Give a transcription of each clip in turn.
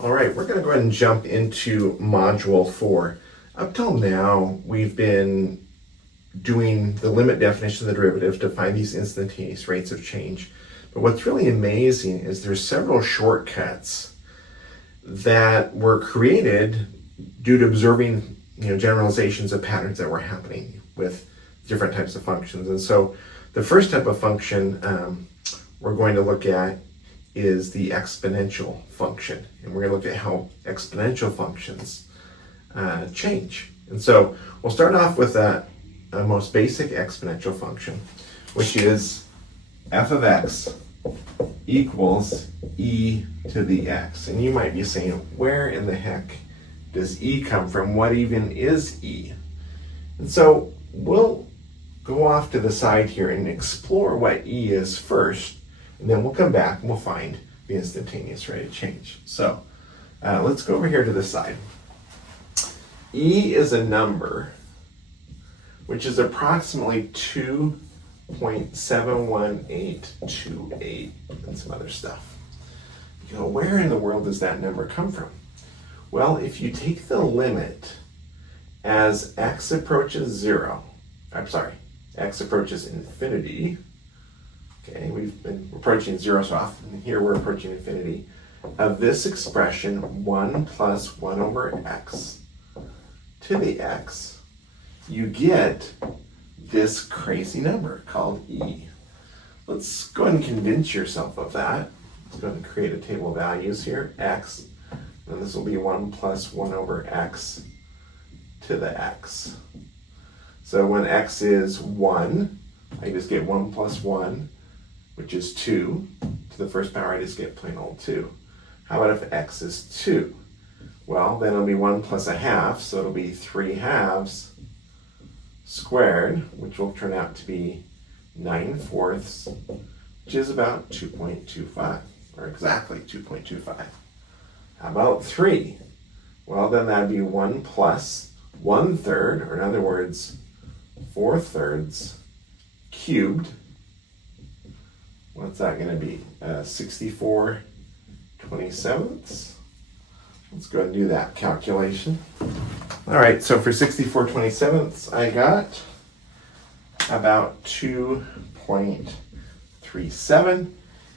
All right, we're going to go ahead and jump into Module 4. Up till now, we've been doing the limit definition of the derivative to find these instantaneous rates of change. But what's really amazing is there's several shortcuts that were created due to observing generalizations of patterns that were happening with different types of functions. And so the first type of function we're going to look at is the exponential function. And we're going to look at how exponential functions change. And so we'll start off with a most basic exponential function, which is f of x equals e to the x. And you might be saying, where in the heck does e come from? What even is e? And so we'll go off to the side here and explore what e is first, and then we'll come back and we'll find the instantaneous rate of change. So let's go over here to the side. E is a number which is approximately 2.71828 and some other stuff. Where in the world does that number come from? Well, if you take the limit as x approaches x approaches infinity. Okay, we've been approaching zero so often. Here we're approaching infinity. Of this expression, 1 plus 1 over x to the x, you get this crazy number called e. Let's go ahead and convince yourself of that. Let's go ahead and create a table of values here, x, and this will be 1 plus 1 over x to the x. So when x is 1, I just get 1 plus 1, which is 2. To the first power, I just get plain old 2. How about if x is 2? Well, then it'll be 1 plus a half, so it'll be 3 halves squared, which will turn out to be 9 fourths, which is about 2.25, or exactly 2.25. How about 3? Well, then that'd be 1 plus 1/3, or in other words, 4/3 cubed. What's that going to be? 64/27. Let's go ahead and do that calculation. All right, so for 64/27, I got about 2.37.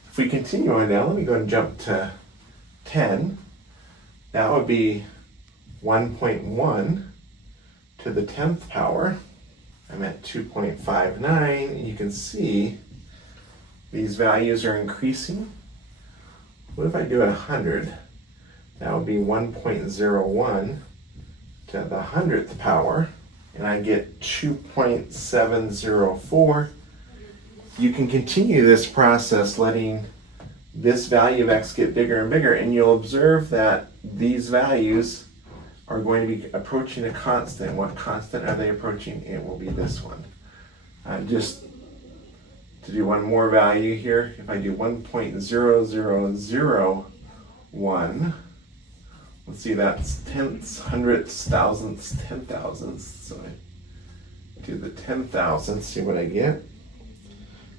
If we continue on down, let me go and jump to 10. That would be 1.1 to the 10th power. I'm at 2.59. You can see these values are increasing. What if I do 100? That would be 1.01 to the 100th power, and I get 2.704. You can continue this process letting this value of x get bigger and bigger, and you'll observe that these values are going to be approaching a constant. What constant are they approaching? It will be this one. Just to do one more value here, if I do 1.0001, let's see, that's tenths, hundredths, thousandths, 10,000ths. So I do the 10,000ths, see what I get.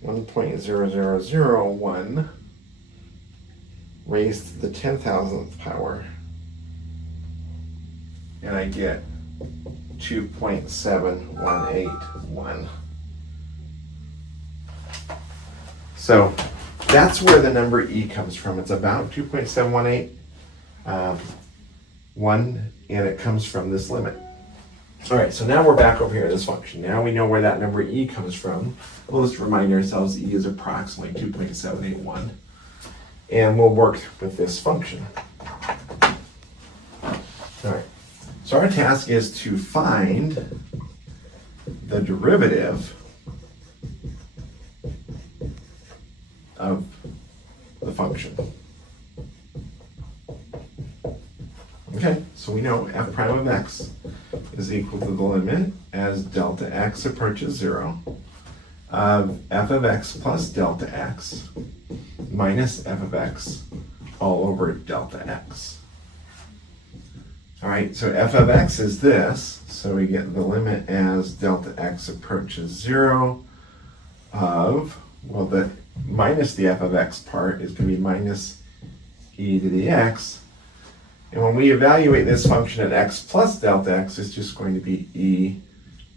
1.0001 raised to the 10,000th power, and I get 2.781. So that's where the number e comes from. It's about 2.718, and it comes from this limit. All right, so now we're back over here in this function. Now we know where that number e comes from. We'll just remind ourselves e is approximately 2.781, and we'll work with this function. All right, so our task is to find the derivative of the function. Okay, so we know f prime of x is equal to the limit as delta x approaches 0 of f of x plus delta x minus f of x all over delta x. All right, so f of x is this, so we get the limit as delta x approaches 0 of, well, the minus the f of x part is going to be minus e to the x, And when we evaluate this function at x plus delta x, it's just going to be e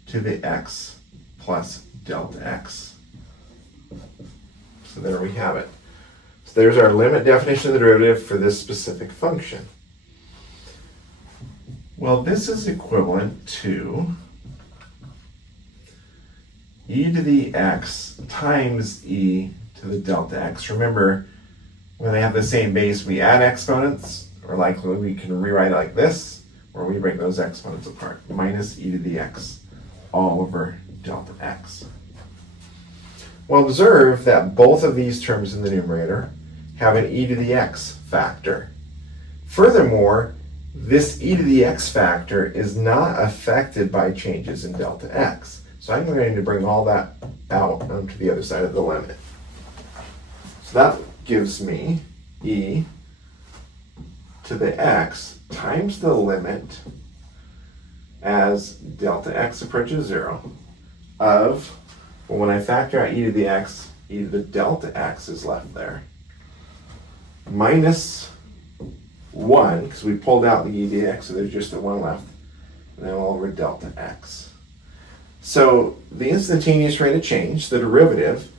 to the x plus delta x. So there we have it. So there's our limit definition of the derivative for this specific function. Well, this is equivalent to e to the x times e to the delta x. Remember, when they have the same base, we add exponents, or likely we can rewrite it like this, or we break those exponents apart. Minus e to the x all over delta x. Well, observe that both of these terms in the numerator have an e to the x factor. Furthermore, this e to the x factor is not affected by changes in delta x. So I'm going to bring all that out onto the other side of the limit. So that gives me e to the x times the limit as delta x approaches 0 of, well, when I factor out e to the x, e to the delta x is left there, minus 1, because we pulled out the e to the x, so there's just a 1 left, and then all over delta x. So the instantaneous rate of change, the derivative,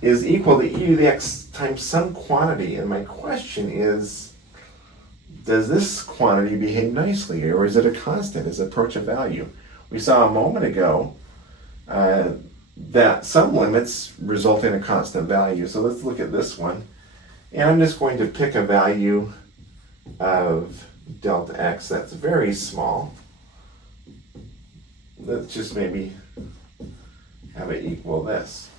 is equal to e to the x times some quantity. And my question is, does this quantity behave nicely, or is it a constant? Is it approach a value? We saw a moment ago that some limits result in a constant value. So let's look at this one. And I'm just going to pick a value of delta x that's very small. Let's just maybe have it equal this.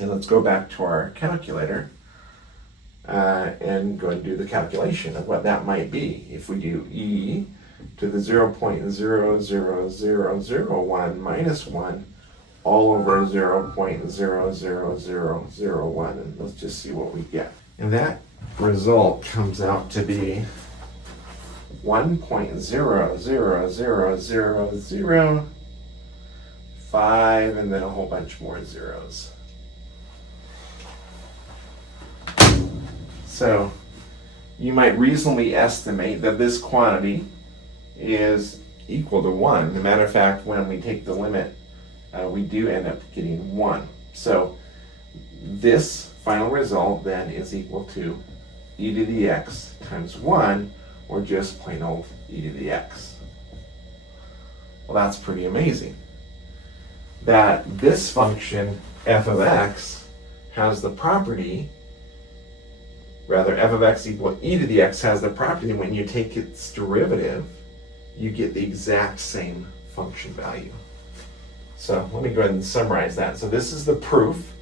And let's go back to our calculator and go and do the calculation of what that might be. If we do e to the 0.00001 minus 1 all over 0.00001, and let's just see what we get. And that result comes out to be 1.000005, and then a whole bunch more zeros. So you might reasonably estimate that this quantity is equal to 1. As a matter of fact, when we take the limit, we do end up getting 1. So this final result then is equal to e to the x times 1, or just plain old e to the x. Well, that's pretty amazing. That this function, f of x, has the property, rather f of x equal e to the x has the property when you take its derivative, you get the exact same function value. So let me go ahead and summarize that. So this is the proof,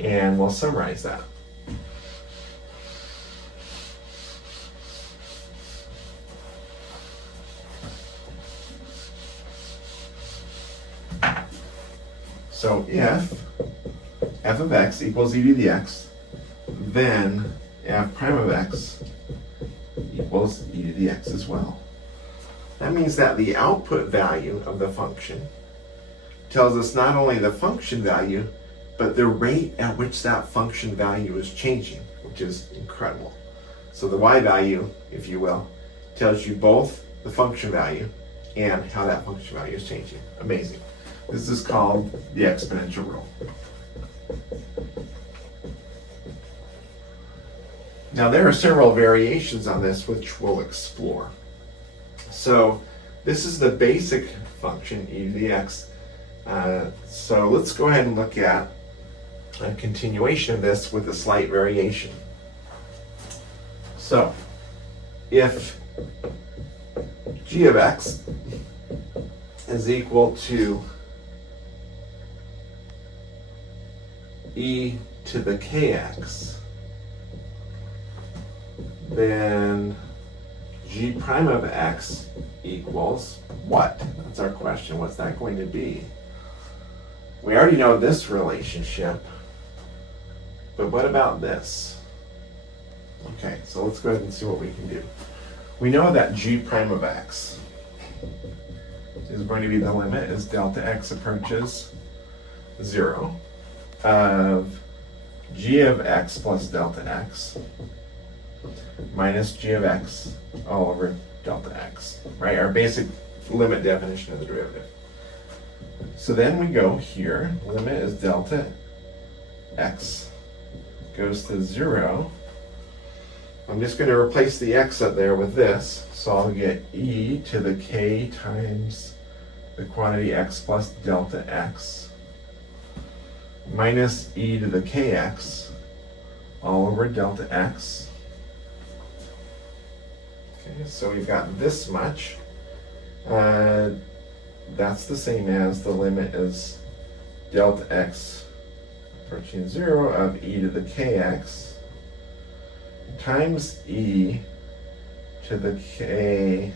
and we'll summarize that. So if f of x equals e to the x, then f prime of x equals e to the x as well. That means that the output value of the function tells us not only the function value, but the rate at which that function value is changing, which is incredible. So the y value, if you will, tells you both the function value and how that function value is changing. Amazing. This is called the exponential rule. Now there are several variations on this which we'll explore. So this is the basic function, e to the x. So let's go ahead and look at a continuation of this with a slight variation. So if g of x is equal to e to the kx, then g prime of x equals what? That's our question. What's that going to be? We already know this relationship, but what about this? Okay, so let's go ahead and see what we can do. We know that g prime of x is going to be the limit as delta x approaches 0 of g of x plus delta x minus g of x all over delta x, right? Our basic limit definition of the derivative. So then we go here, limit is delta x goes to 0. I'm just going to replace the x up there with this, so I'll get e to the k times the quantity x plus delta x minus e to the kx all over delta x. Okay, so we've got this much. That's the same as the limit is delta x approaching 0 of e to the kx times e to the k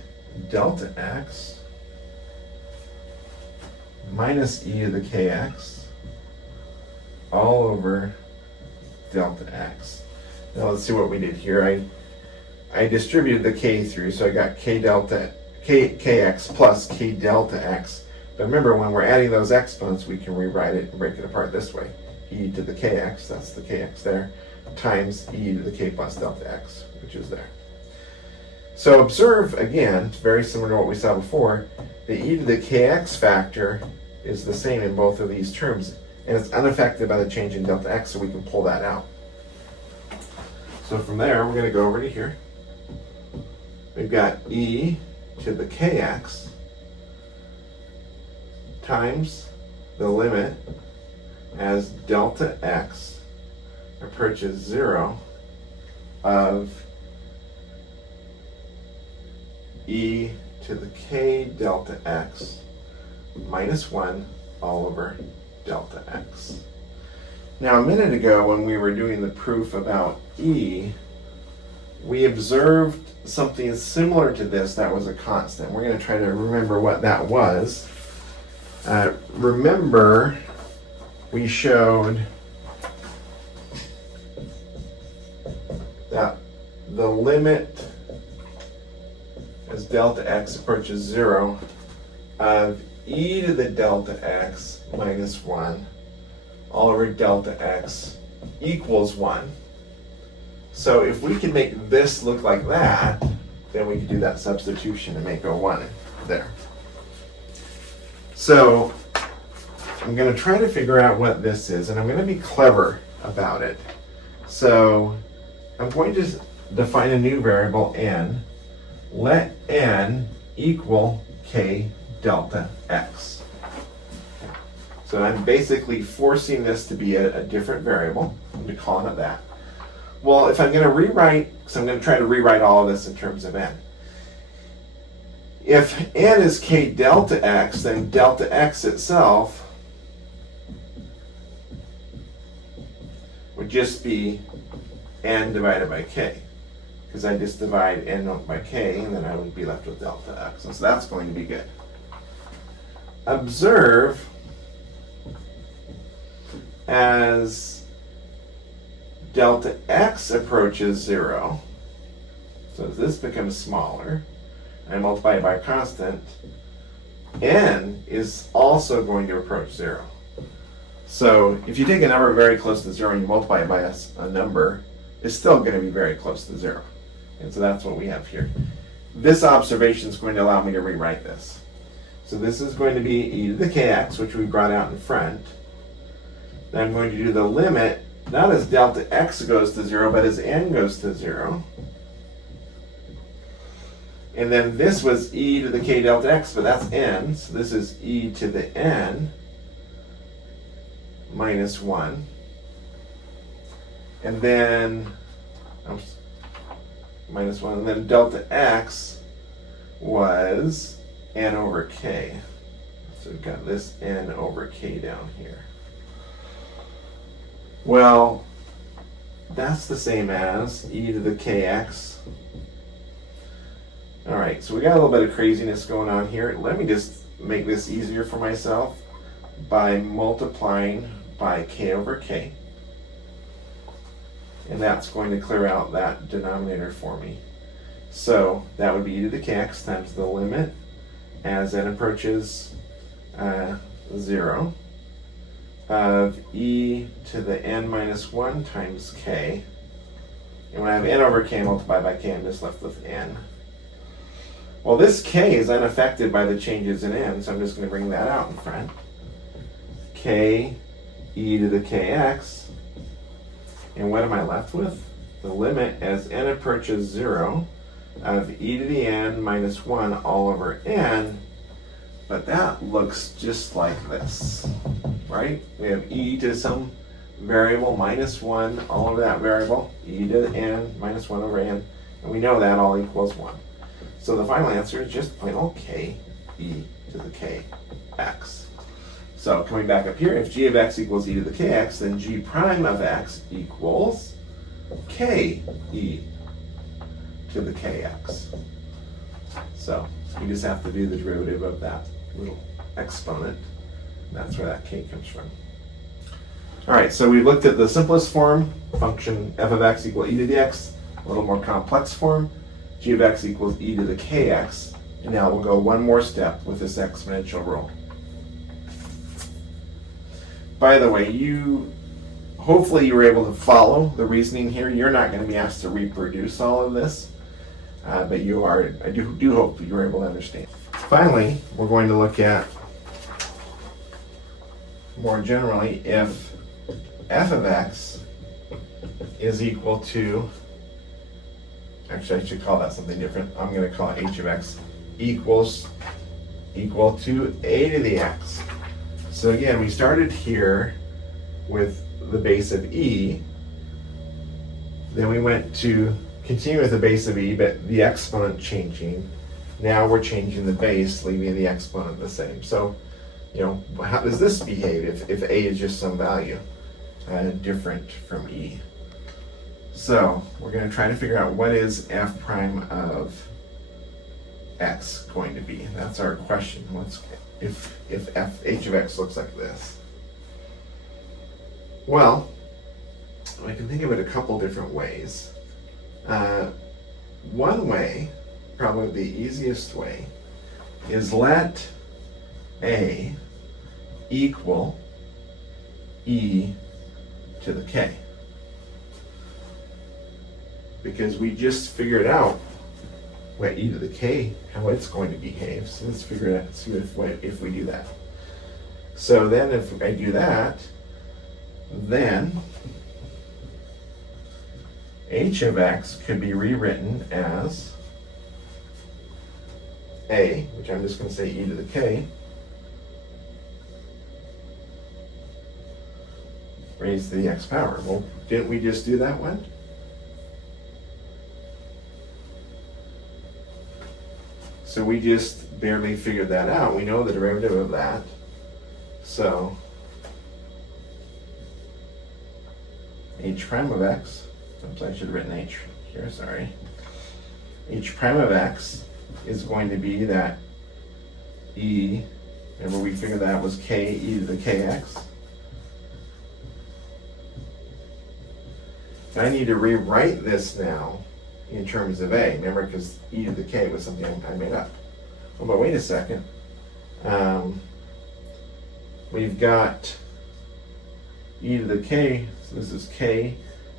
delta x minus e to the kx all over delta x. Now let's see what we did here. I distributed the k through, so I got kx plus k delta x. But remember, when we're adding those exponents, we can rewrite it and break it apart this way. E to the kx, that's the kx there, times e to the k plus delta x, which is there. So observe, again, it's very similar to what we saw before, the e to the kx factor is the same in both of these terms, and it's unaffected by the change in delta x, so we can pull that out. So from there, we're going to go over to here. We've got e to the kx times the limit as delta x approaches 0 of e to the k delta x minus 1 all over delta x. Now, a minute ago when we were doing the proof about e, we observed something similar to this that was a constant. We're going to try to remember what that was. Remember, we showed that the limit as delta x approaches 0 of e to the delta x minus 1 all over delta x equals 1. So if we can make this look like that, then we can do that substitution and make a 1 there. So I'm going to try to figure out what this is, and I'm going to be clever about it. So I'm going to define a new variable, n. Let n equal k delta x. So I'm basically forcing this to be a different variable. I'm going to call it that. Well, if I'm going to rewrite, so I'm going to try to rewrite all of this in terms of n. If n is k delta x, then delta x itself would just be n divided by k, because I just divide n by k, and then I would be left with delta x. And so that's going to be good. Observe, as delta x approaches 0, so as this becomes smaller, I multiply it by a constant, n is also going to approach 0. So if you take a number very close to 0 and you multiply it by a number, it's still going to be very close to 0. And so that's what we have here. This observation is going to allow me to rewrite this. So this is going to be e to the kx, which we brought out in front. Then I'm going to do the limit, not as delta x goes to 0, but as n goes to 0. And then this was e to the k delta x, but that's n. So this is e to the n minus 1. And then minus 1. And then delta x was n over k. So we've got this n over k down here. Well, that's the same as e to the kx. All right, so we got a little bit of craziness going on here. Let me just make this easier for myself by multiplying by k over k. And that's going to clear out that denominator for me. So that would be e to the kx times the limit as n approaches 0 of e to the n minus 1 times k. And when I have n over k multiplied by k, I'm just left with n. Well, this k is unaffected by the changes in n, so I'm just going to bring that out in front. K e to the kx. And what am I left with? The limit as n approaches 0 of e to the n minus 1 all over n. But that looks just like this, right? We have e to some variable minus 1 all over that variable, e to the n minus 1 over n. And we know that all equals 1. So the final answer is just plain old k e to the kx. So coming back up here, if g of x equals e to the kx, then g prime of x equals k e to the kx. So you just have to do the derivative of that little exponent. That's where that k comes from. All right, so we looked at the simplest form, function f of x equal e to the x, a little more complex form, g of x equals e to the kx. And now we'll go one more step with this exponential rule. By the way, hopefully you were able to follow the reasoning here. You're not going to be asked to reproduce all of this, but you are. I do hope that you were able to understand. Finally, we're going to look at, more generally, if f of x is equal to, actually I should call that something different. I'm going to call it h of x equal to a to the x. So again, we started here with the base of e, then we went to continue with the base of e, but the exponent changing. Now we're changing the base, leaving the exponent the same. So, how does this behave if a is just some value different from e? So we're going to try to figure out what is f prime of x going to be. That's our question. If h of x looks like this? Well, I can think of it a couple different ways. One way, probably the easiest way, is let a equal e to the k. Because we just figured out what e to the k, how it's going to behave. So let's figure it out, see if we do that. So then if I do that, then h of x could be rewritten as a, which I'm just going to say e to the k, raised to the x power. Well, didn't we just do that one? So we just barely figured that out. We know the derivative of that. So h prime of x, oops, I should have written h here, sorry. H prime of x is going to be that e, remember we figured that was k e to the kx. And I need to rewrite this now in terms of a, remember, because e to the k was something I made up. Oh, but wait a second. We've got e to the k, so this is k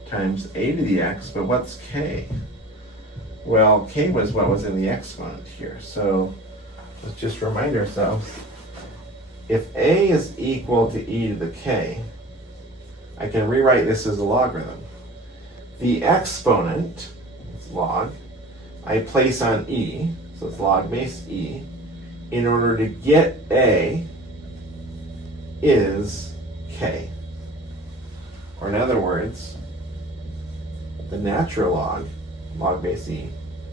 times a to the x, but what's k? Well, k was what was in the exponent here, so let's just remind ourselves. If a is equal to e to the k, I can rewrite this as a logarithm. The exponent, it's log, I place on e, so it's log base e, in order to get a is k. Or in other words, the natural log base e,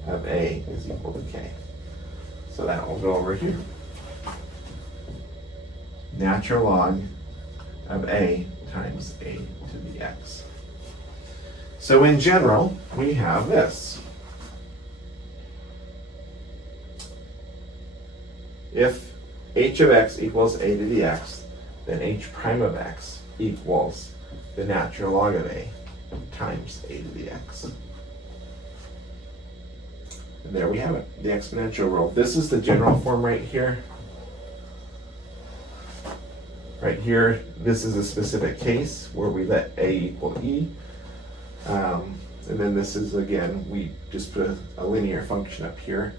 of a is equal to k. So that will go over here. Natural log of a times a to the x. So in general, we have this. If h of x equals a to the x, then h prime of x equals the natural log of a times a to the x. And there we have it, the exponential rule. This is the general form right here. Right here, this is a specific case where we let a equal e. And then this is, again, we just put a linear function up here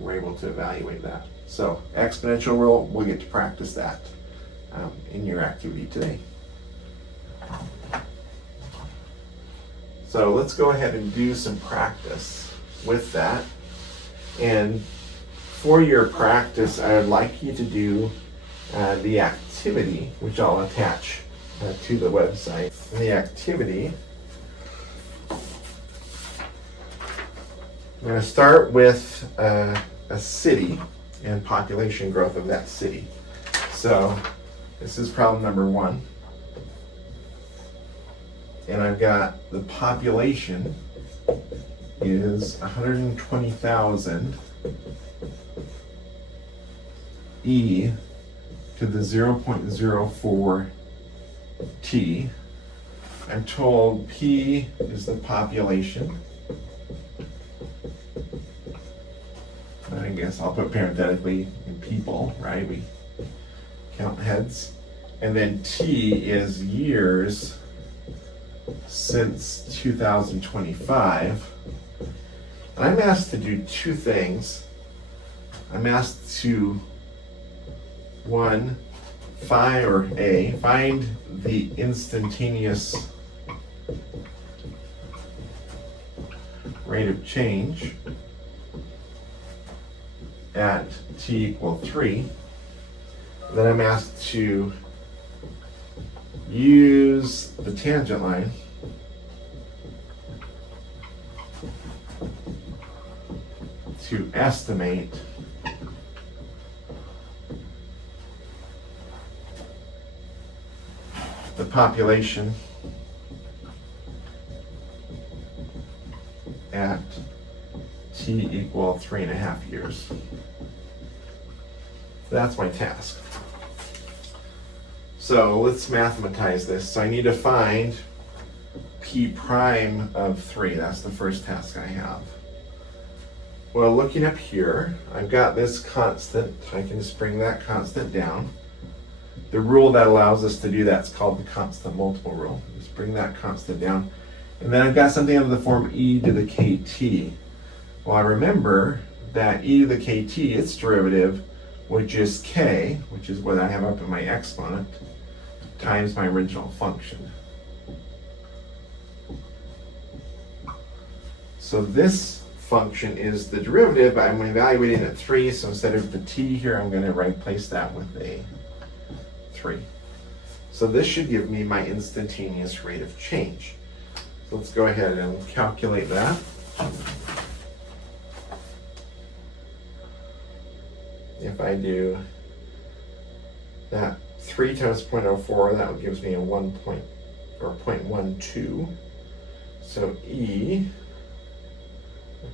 we're able to evaluate that. So exponential rule, we'll get to practice that in your activity today. So let's go ahead and do some practice with that. And for your practice, I would like you to do the activity, which I'll attach to the website. And the activity, I'm going to start with a city and population growth of that city. So this is problem number 1. And I've got the population is 120,000 e to the 0.04 t. I'm told p is the population. I guess I'll put parenthetically in people, right? We count heads. And then t is years since 2025. And I'm asked to do 2 things. I'm asked to, 1, find the instantaneous rate of change at t equal 3. Then I'm asked to use the tangent line to estimate the population at t equal 3.5 years. That's my task. So let's mathematize this. So I need to find p prime of 3. That's the first task I have. Well, looking up here, I've got this constant. I can just bring that constant down. The rule that allows us to do that is called the constant multiple rule. Just bring that constant down. And then I've got something of the form e to the kt. Well, I remember that e to the kt, its derivative, which is k, which is what I have up in my exponent, times my original function. So this function is the derivative. I'm evaluating at 3, so instead of the t here, I'm going to replace that with a 3. So this should give me my instantaneous rate of change. So let's go ahead and calculate that. If I do that 3 times 0.04, that gives me a 0.12. So E,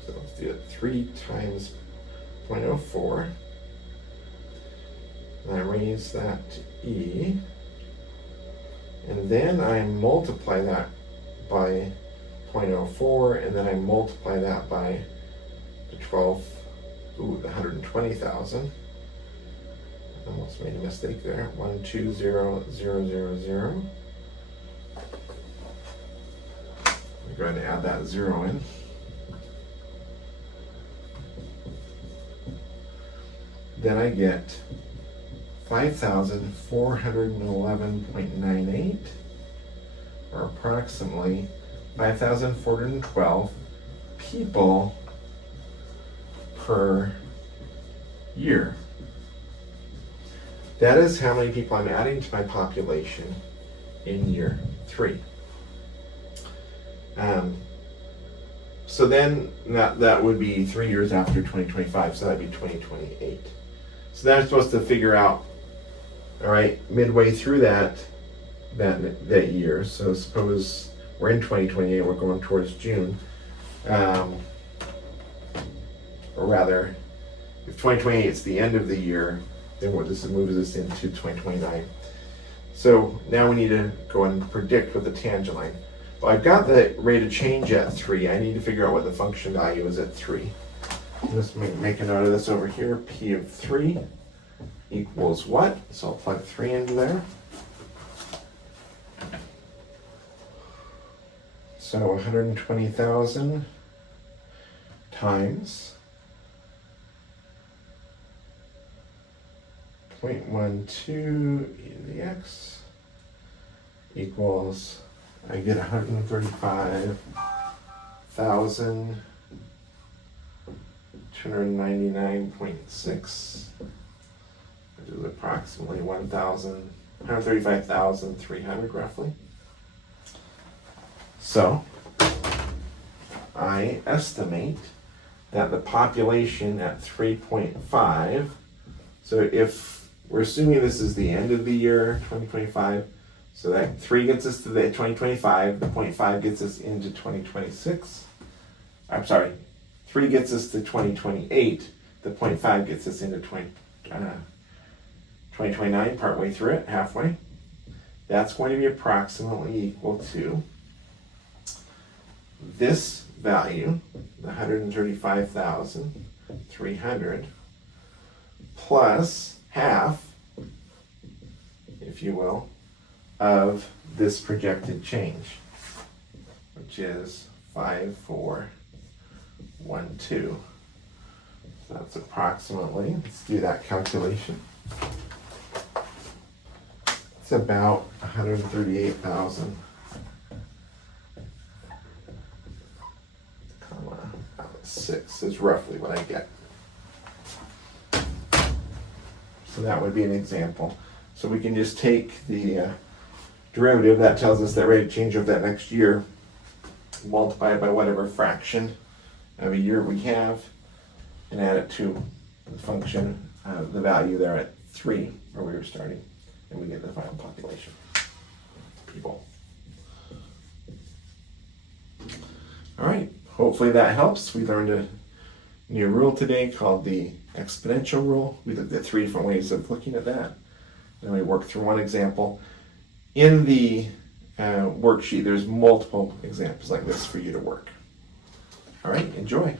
so let's do it 3 times 0.04. And I raise that to E. And then I multiply that by 0.04, and then I multiply that by the 120,000. Almost made a mistake there. 120,000. I'm going to add that 0 in. Then I get 5,411.98, or approximately 5,412 people per year. That is how many people I'm adding to my population in year 3. So then that would be 3 years after 2025, so that'd be 2028. So then I'm supposed to figure out, all right, midway through that year. So suppose we're in 2028, we're going towards June, or rather, if 2028 is the end of the year, then this moves us into 2029. So now we need to go and predict with the tangent line. Well, I've got the rate of change at 3. I need to figure out what the function value is at 3. Let's make a note of this over here. P of 3 equals what? So I'll plug 3 into there. So 120,000 times 0.12 e to the x equals, I get 135,299.6, which is approximately 135,300 roughly. So I estimate that the population at 3.5, so if we're assuming this is the end of the year 2025, so that 3 gets us to the 2025, the 0.5 gets us into 2026. I'm sorry, 3 gets us to 2028, the 0.5 gets us into 2029, partway through it, halfway. That's going to be approximately equal to this value, the 135,300, plus half, if you will, of this projected change, which is 5412. So that's approximately, let's do that calculation. It's about 138,000. 6 is roughly what I get. So that would be an example. So we can just take the derivative that tells us that rate of change of that next year, multiply it by whatever fraction of a year we have, and add it to the function, the value there at 3, where we were starting, and we get the final population. People. All right. Hopefully that helps. We learned a new rule today called the exponential rule. We looked at 3 different ways of looking at that. And we worked through one example. In the worksheet, there's multiple examples like this for you to work. All right, enjoy.